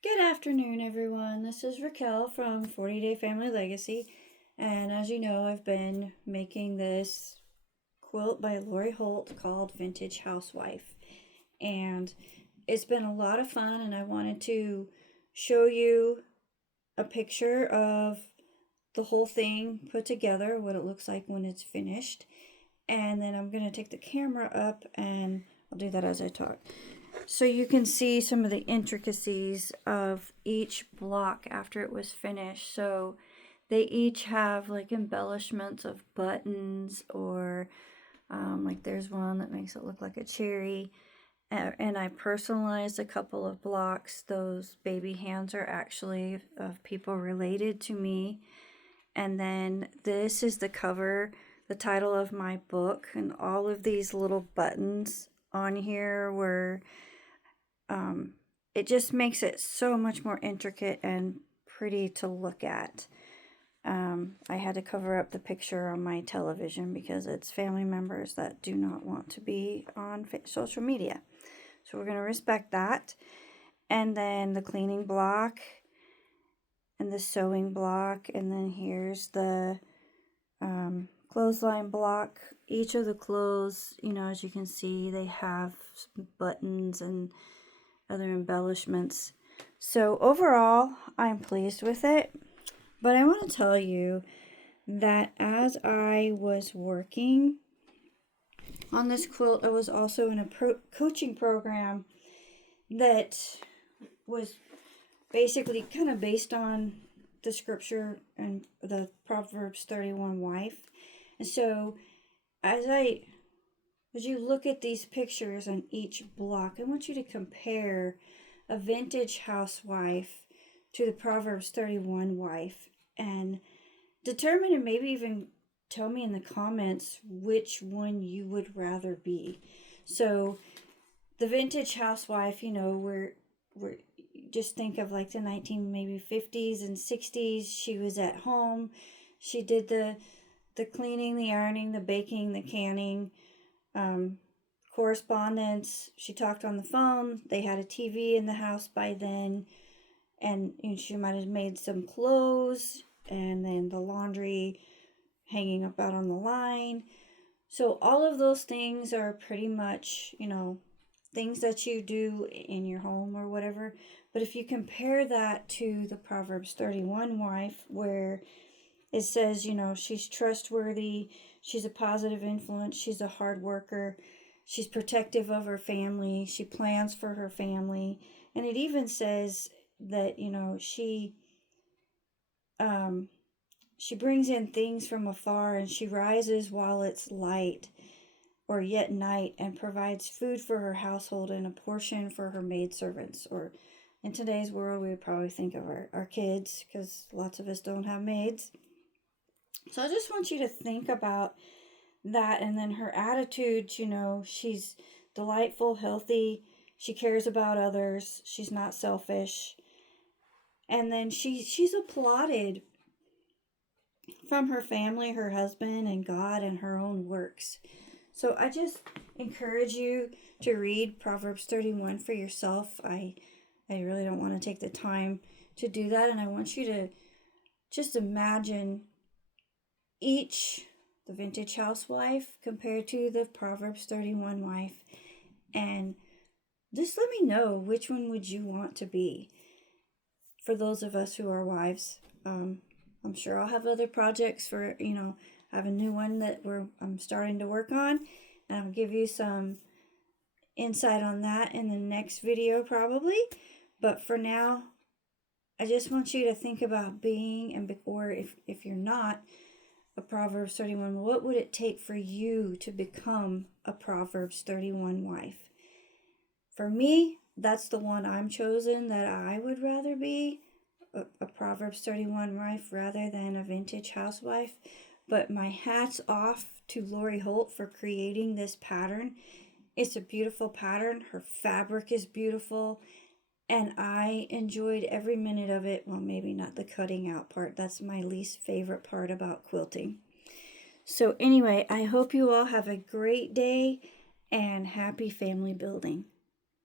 Good afternoon, everyone. This is Raquel from 40 Day Family Legacy. And as you know, I've been making this quilt by Lori Holt called Vintage Housewife. And it's been a lot of fun, and I wanted to show you a picture of the whole thing put together, what it looks like when it's finished. And then I'm going to take the camera up, and I'll do that as I talk. So you can see some of the intricacies of each block after it was finished. So they each have like embellishments of buttons, or like there's one that makes it look like a cherry. And I personalized a couple of blocks. Those baby hands are actually of people related to me. And then this is the cover, the title of my book, and all of these little buttons on here were it just makes it so much more intricate and pretty to look at. I had to cover up the picture on my television because it's family members that do not want to be on social media. So we're going to respect that. And then the cleaning block and the sewing block. And then here's the clothesline block. Each of the clothes, as you can see, they have buttons and other embellishments. So overall, I'm pleased with it. But I want to tell you that as I was working on this quilt, I was also in a coaching program that was basically kind of based on the scripture and the Proverbs 31 wife. And so as you look at these pictures on each block, I want you to compare a vintage housewife to the Proverbs 31 wife and determine, and maybe even tell me in the comments which one you would rather be. So the vintage housewife, we're just think of like the 50s and 60s. She was at home. She did the cleaning, the ironing, the baking, the canning, correspondence. She talked on the phone. They had a TV in the house by then, and she might have made some clothes, and then the laundry hanging up out on the line. So all of those things are pretty much, things that you do in your home or whatever. But if you compare that to the Proverbs 31 wife, where it says, she's trustworthy, she's a positive influence, she's a hard worker, she's protective of her family, she plans for her family. And it even says that, she brings in things from afar, and she rises while it's light or yet night, and provides food for her household and a portion for her maidservants. Or in today's world, we would probably think of our kids, because lots of us don't have maids. So I just want you to think about that. And then her attitude, she's delightful, healthy, she cares about others, she's not selfish. And then she's applauded from her family, her husband, and God, and her own works. So I just encourage you to read Proverbs 31 for yourself. I really don't want to take the time to do that, and I want you to just imagine the vintage housewife compared to the Proverbs 31 wife, and just let me know which one would you want to be. For those of us who are wives, I'm sure I'll have other projects for, I have a new one that I'm starting to work on, and I'll give you some insight on that in the next video probably. But for now, I just want you to think about being, or if you're not a Proverbs 31, what would it take for you to become a Proverbs 31 wife? For me, that's the one I'm chosen, that I would rather be a Proverbs 31 wife rather than a vintage housewife. But my hat's off to Lori Holt for creating this pattern. It's a beautiful pattern. Her fabric is beautiful, and I enjoyed every minute of it. Well, maybe not the cutting out part. That's my least favorite part about quilting. So anyway, I hope you all have a great day and happy family building.